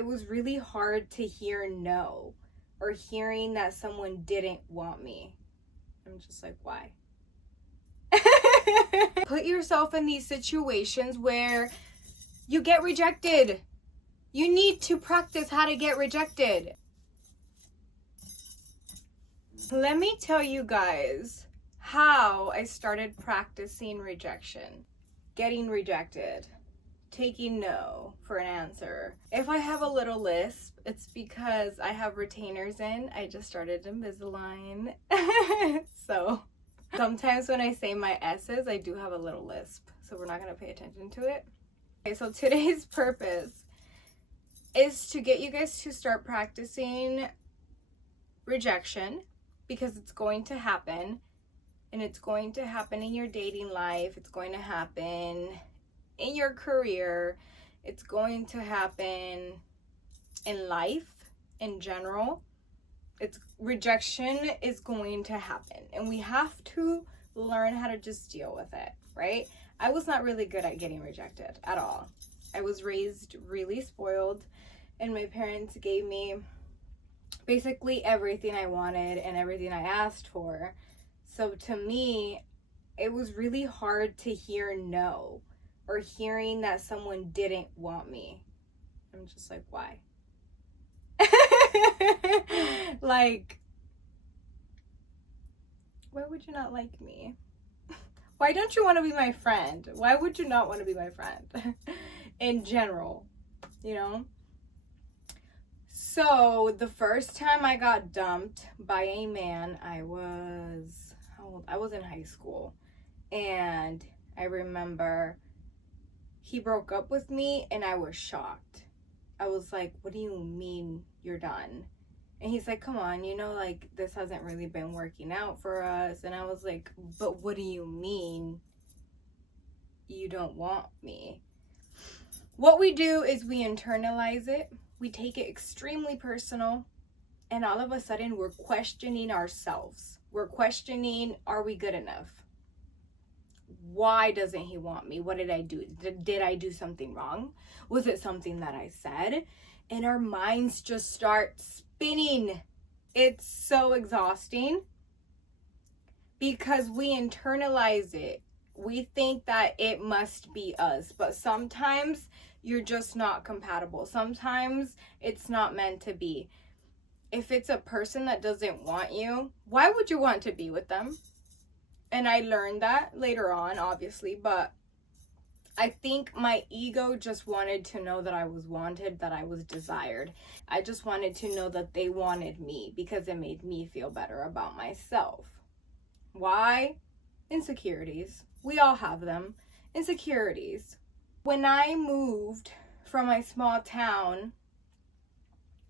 it was really hard to hear no, or hearing that someone didn't want me. I'm just like, why? Put yourself in these situations where you get rejected. You need to practice how to get rejected. Let me tell you guys how I started practicing rejection. Getting rejected. Taking no for an answer. If I have a little lisp, it's because I have retainers in. I just started Invisalign. So sometimes when I say my S's, I do have a little lisp. So we're not going to pay attention to it. Okay, so today's purpose is to get you guys to start practicing rejection, because it's going to happen. And it's going to happen in your dating life. It's going to happen in your career. It's going to happen in life in general. Rejection is going to happen, and we have to learn how to just deal with it, right? I was not really good at getting rejected at all. I was raised really spoiled, and my parents gave me basically everything I wanted and everything I asked for. So to me, it was really hard to hear no, or hearing that someone didn't want me. I'm just like, why? Like, why would you not like me? Why don't you want to be my friend? Why would you not want to be my friend? In general, you know? So the first time I got dumped by a man, I was, how old? I was in high school. And I remember he broke up with me, and I was shocked. I was like, what do you mean you're done? And he's like, come on, you know, like, this hasn't really been working out for us. And I was like, but what do you mean you don't want me? What we do is we internalize it. We take it extremely personal. And all of a sudden, we're questioning ourselves. We're questioning, are we good enough? Why doesn't he want me? What did I do? Did I do something wrong? Was it something that I said? And our minds just start spinning. It's so exhausting because we internalize it. We think that it must be us, but sometimes you're just not compatible. Sometimes it's not meant to be. If it's a person that doesn't want you, why would you want to be with them? And I learned that later on, obviously, but I think my ego just wanted to know that I was wanted, that I was desired. I just wanted to know that they wanted me because it made me feel better about myself. Why? Insecurities. We all have them. Insecurities. When I moved from my small town,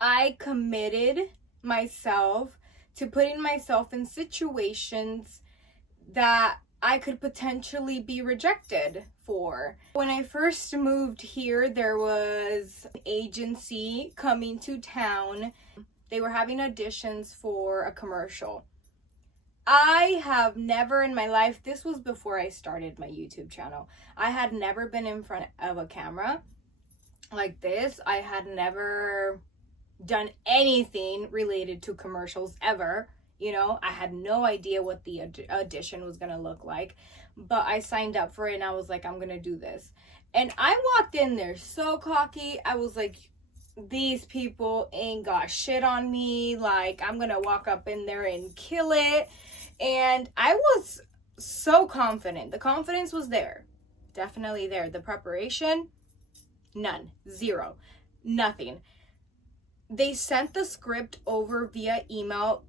I committed myself to putting myself in situations that I could potentially be rejected for. When I first moved here, there was an agency coming to town. They were having auditions for a commercial. I have never in my life, this was before I started my YouTube channel, I had never been in front of a camera like this. I had never done anything related to commercials ever. You know, I had no idea what the audition was going to look like, but I signed up for it and I was like, I'm going to do this. And I walked in there so cocky. I was like, these people ain't got shit on me. Like, I'm going to walk up in there and kill it. And I was so confident. The confidence was there. Definitely there. The preparation, none. Zero. Nothing. They sent the script over via email.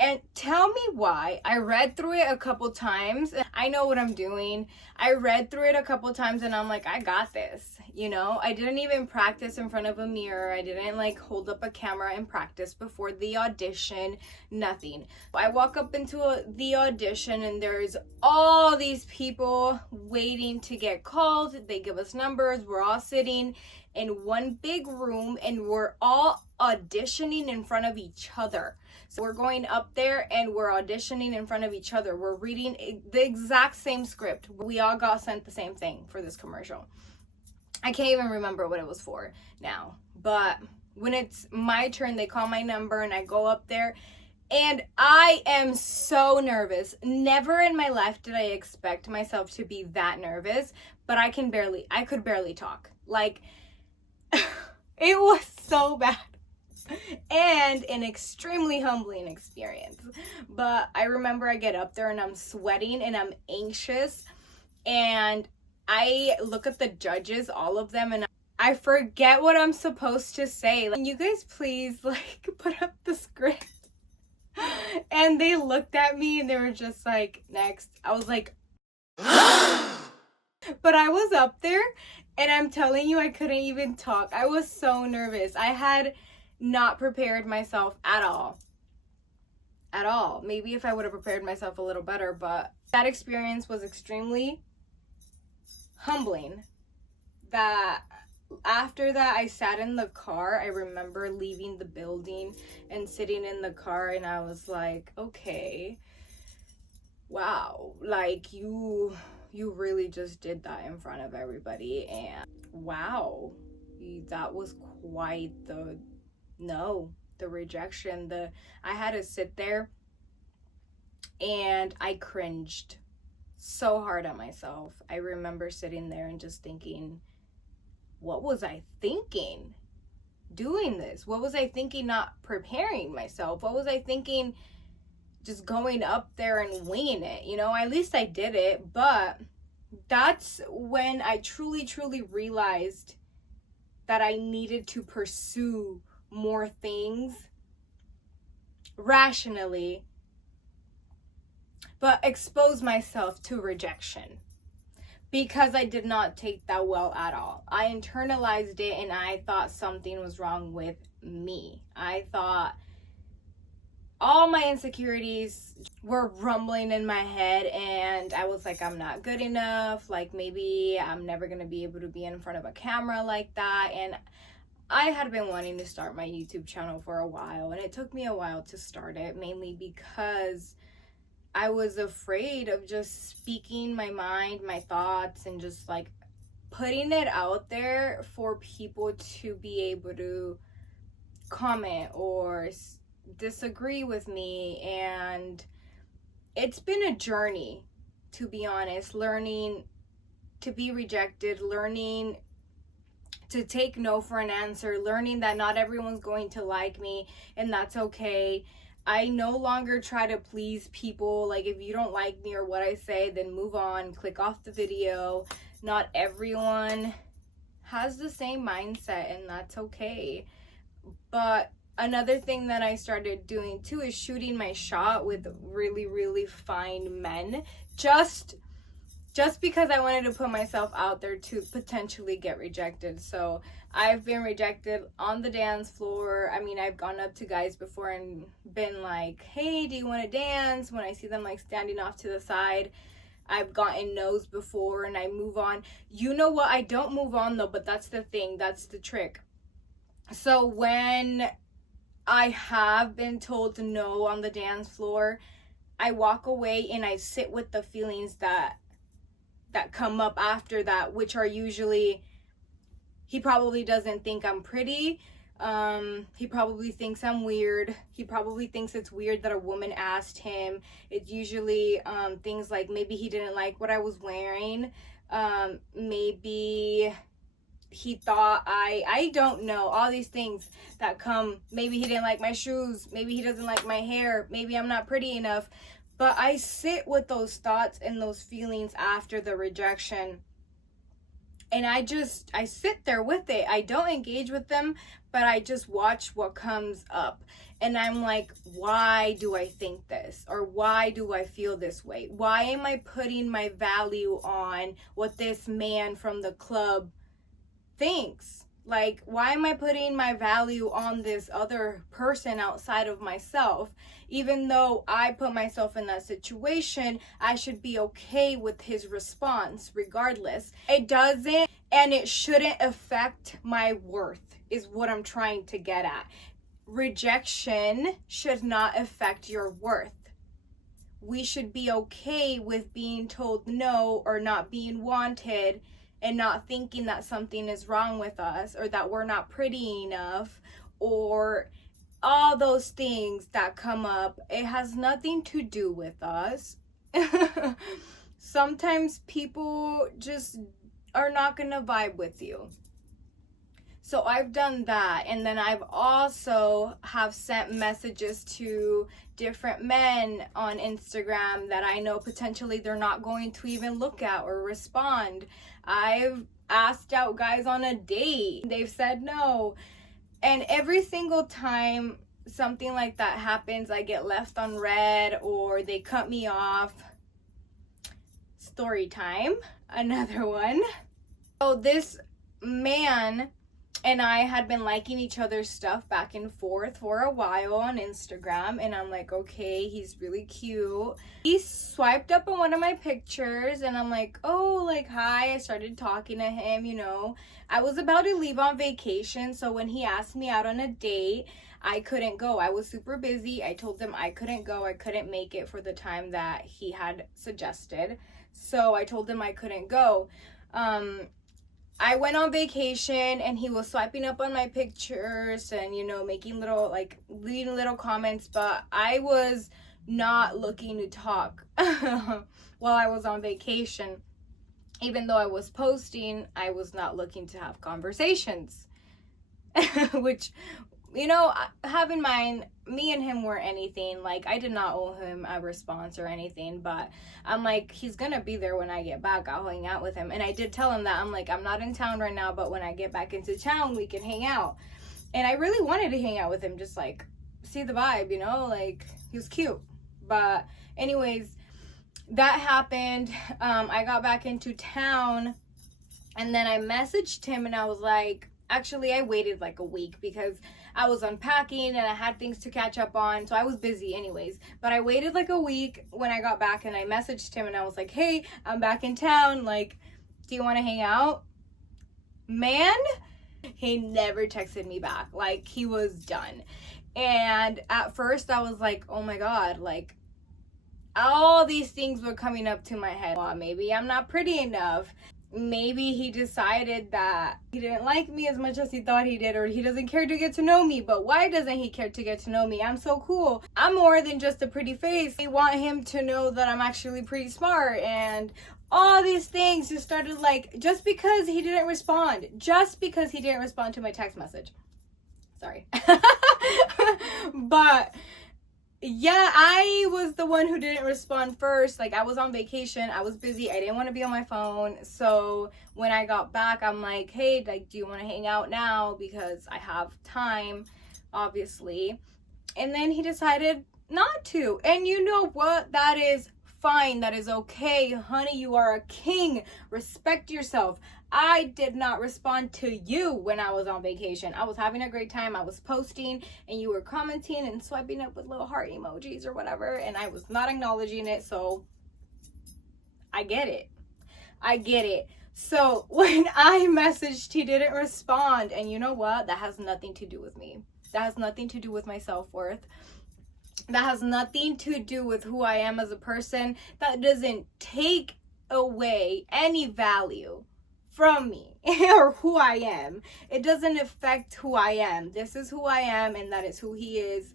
And tell me why. I read through it a couple times. I know what I'm doing. I read through it a couple times and I'm like, I got this. You know, I didn't even practice in front of a mirror. I didn't like hold up a camera and practice before the audition. Nothing. I walk up into the audition and there's all these people waiting to get called. They give us numbers. We're all sitting in one big room and we're all auditioning in front of each other. So we're going up there and we're auditioning in front of each other. We're reading the exact same script. We all got sent the same thing for this commercial. I can't even remember what it was for now. But when it's my turn, they call my number and I go up there. And I am so nervous. Never in my life did I expect myself to be that nervous, but I could barely talk. Like, it was so bad. And an extremely humbling experience. But I remember I get up there and I'm sweating and I'm anxious. And I look at the judges, all of them, and I forget what I'm supposed to say. Like, can you guys please, like, put up the script? And they looked at me and they were just like, next. I was like, but I was up there and I'm telling you, I couldn't even talk. I was so nervous. I had not prepared myself at all. At all. Maybe if I would have prepared myself a little better, but that experience was extremely humbling. That after that, I sat in the car. I remember leaving the building and sitting in the car, and I was like, okay, wow, like you really just did that in front of everybody. And wow, that was quite the rejection. I had to sit there and I cringed so hard at myself. I remember sitting there and just thinking, what was I thinking doing this? What was I thinking not preparing myself? What was I thinking just going up there and winging it? You know, at least I did it. But that's when I truly realized that I needed to pursue more things rationally, but expose myself to rejection. Because I did not take that well at all. I internalized it and I thought something was wrong with me. I thought all my insecurities were rumbling in my head and I was like, I'm not good enough. Like, maybe I'm never going to be able to be in front of a camera like that. And I had been wanting to start my YouTube channel for a while, and it took me a while to start it, mainly because I was afraid of just speaking my mind, my thoughts, and just like putting it out there for people to be able to comment or disagree with me. And it's been a journey, to be honest, learning to be rejected, learning to take no for an answer, learning that not everyone's going to like me, and that's okay. I no longer try to please people. Like, if you don't like me or what I say, then move on, click off the video. Not everyone has the same mindset, and that's okay. But another thing that I started doing too is shooting my shot with really fine men. Just because I wanted to put myself out there to potentially get rejected. So I've been rejected on the dance floor. I mean, I've gone up to guys before and been like, hey, do you want to dance? When I see them like standing off to the side. I've gotten no's before and I move on. You know what? I don't move on though, but that's the thing. That's the trick. So when I have been told no on the dance floor, I walk away and I sit with the feelings that come up after that, which are usually, he probably doesn't think I'm pretty. He probably thinks I'm weird. He probably thinks it's weird that a woman asked him. It's usually things like maybe he didn't like what I was wearing. Maybe he thought I don't know, all these things that come. Maybe he didn't like my shoes. Maybe he doesn't like my hair. Maybe I'm not pretty enough. But I sit with those thoughts and those feelings after the rejection. And I sit there with it. I don't engage with them, but I just watch what comes up. And I'm like, why do I think this? Or why do I feel this way? Why am I putting my value on what this man from the club thinks? Like, why am I putting my value on this other person outside of myself? Even though I put myself in that situation, I should be okay with his response regardless. It doesn't, and it shouldn't affect my worth, is what I'm trying to get at. Rejection should not affect your worth. We should be okay with being told no or not being wanted and not thinking that something is wrong with us or that we're not pretty enough or all those things that come up. It has nothing to do with us. Sometimes people just are not gonna vibe with you. So I've done that, and then I've also have sent messages to different men on Instagram that I know potentially they're not going to even look at or respond. I've asked out guys on a date. They've said no. And every single time something like that happens, I get left on red or they cut me off. Story time, another one. So this man and I had been liking each other's stuff back and forth for a while on Instagram, and I'm like, okay, he's really cute. He swiped up on one of my pictures, and I'm like, oh, like, hi. I started talking to him, you know. I was about to leave on vacation, so when he asked me out on a date, I couldn't go. I was super busy. I told him I couldn't go. I couldn't make it for the time that he had suggested. So I told him I couldn't go. I went on vacation and he was swiping up on my pictures and, you know, making little, like, leaving little comments, but I was not looking to talk while I was on vacation. Even though I was posting, I was not looking to have conversations. Which, you know, have in mind, me and him weren't anything. Like, I did not owe him a response or anything, but I'm like, he's gonna be there when I get back. I'll hang out with him. And I did tell him that. I'm like, I'm not in town right now, but when I get back into town, we can hang out. And I really wanted to hang out with him, just like see the vibe, you know, like he was cute. But anyways, that happened. I got back into town and then I messaged him and I was like, actually, I waited like a week because I was unpacking and I had things to catch up on. So I was busy anyways. But I waited like a week when I got back and I messaged him and I was like, hey, I'm back in town. Like, do you want to hang out? Man, he never texted me back. Like, he was done. And at first I was like, oh my God, like all these things were coming up to my head. Well, maybe I'm not pretty enough. Maybe he decided that he didn't like me as much as he thought he did, or he doesn't care to get to know me. But why doesn't he care to get to know me? I'm so cool. I'm more than just a pretty face. I want him to know that I'm actually pretty smart, and all these things just started, like, just because he didn't respond to my text message. Sorry. But yeah, I was the one who didn't respond first. Like, I was on vacation. I was busy. I didn't want to be on my phone. So when I got back, I'm like, hey, like, do you want to hang out now? Because I have time, obviously. And then he decided not to. And you know what? That is fine. That is okay. Honey, you are a king. Respect yourself. I did not respond to you when I was on vacation. I was having a great time. I was posting and you were commenting and swiping up with little heart emojis or whatever, and I was not acknowledging it. So I get it. So when I messaged, he didn't respond. And you know what? That has nothing to do with me. That has nothing to do with my self-worth. That has nothing to do with who I am as a person. That doesn't take away any value from me or who I am. It doesn't affect who I am. This is who I am, and that is who he is.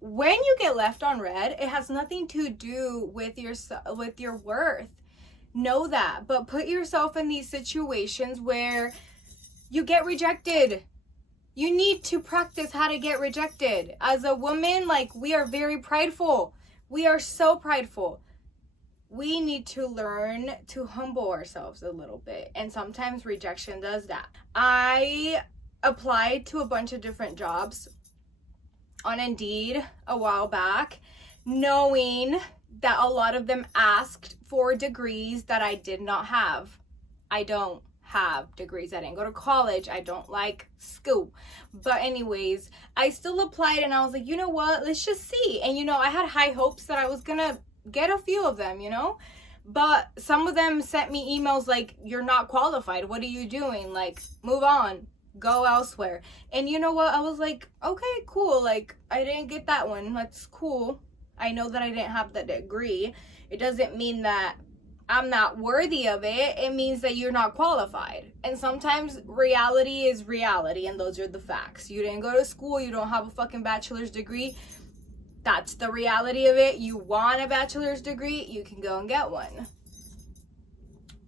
When you get left on red, it has nothing to do with your worth. Know that. But put yourself in these situations where you get rejected. You need to practice how to get rejected. As a woman, like, we are very prideful. We are so prideful. We need to learn to humble ourselves a little bit. And sometimes rejection does that. I applied to a bunch of different jobs on Indeed a while back, knowing that a lot of them asked for degrees that I did not have. I don't have degrees. I didn't go to college. I don't like school. But anyways, I still applied and I was like, you know what? Let's just see. And you know, I had high hopes that I was gonna get a few of them, you know, but some of them sent me emails like, you're not qualified. What are you doing? Like, move on, go elsewhere. And you know what? I was like, okay, cool. Like, I didn't get that one. That's cool. I know that I didn't have that degree. It doesn't mean that I'm not worthy of it, it means that you're not qualified. And sometimes reality is reality, and those are the facts. You didn't go to school, you don't have a fucking bachelor's degree. That's the reality of it. You want a bachelor's degree, you can go and get one.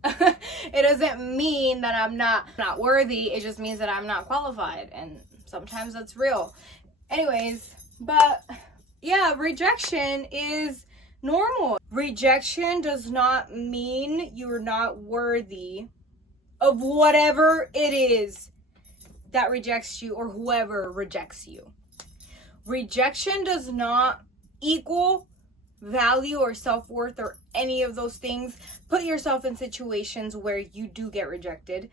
It doesn't mean that I'm not worthy, it just means that I'm not qualified, and sometimes that's real. Anyways, but yeah, rejection is normal. Rejection does not mean you're not worthy of whatever it is that rejects you or whoever rejects you. Rejection does not equal value or self-worth or any of those things. Put yourself in situations where you do get rejected.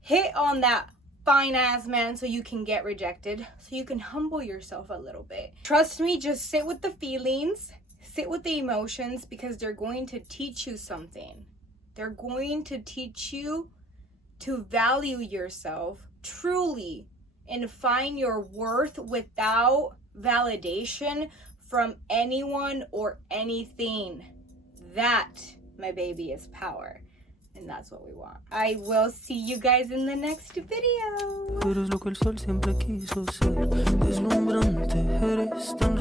Hit on that fine ass man so you can get rejected, so you can humble yourself a little bit. Trust me, just sit with the feelings, sit with the emotions, because they're going to teach you something. They're going to teach you to value yourself truly and find your worth without validation from anyone or anything. That, my baby, is power. And that's what we want. I will see you guys in the next video. Eres lo que el sol siempre quiso ser. Deslumbrante, eres tan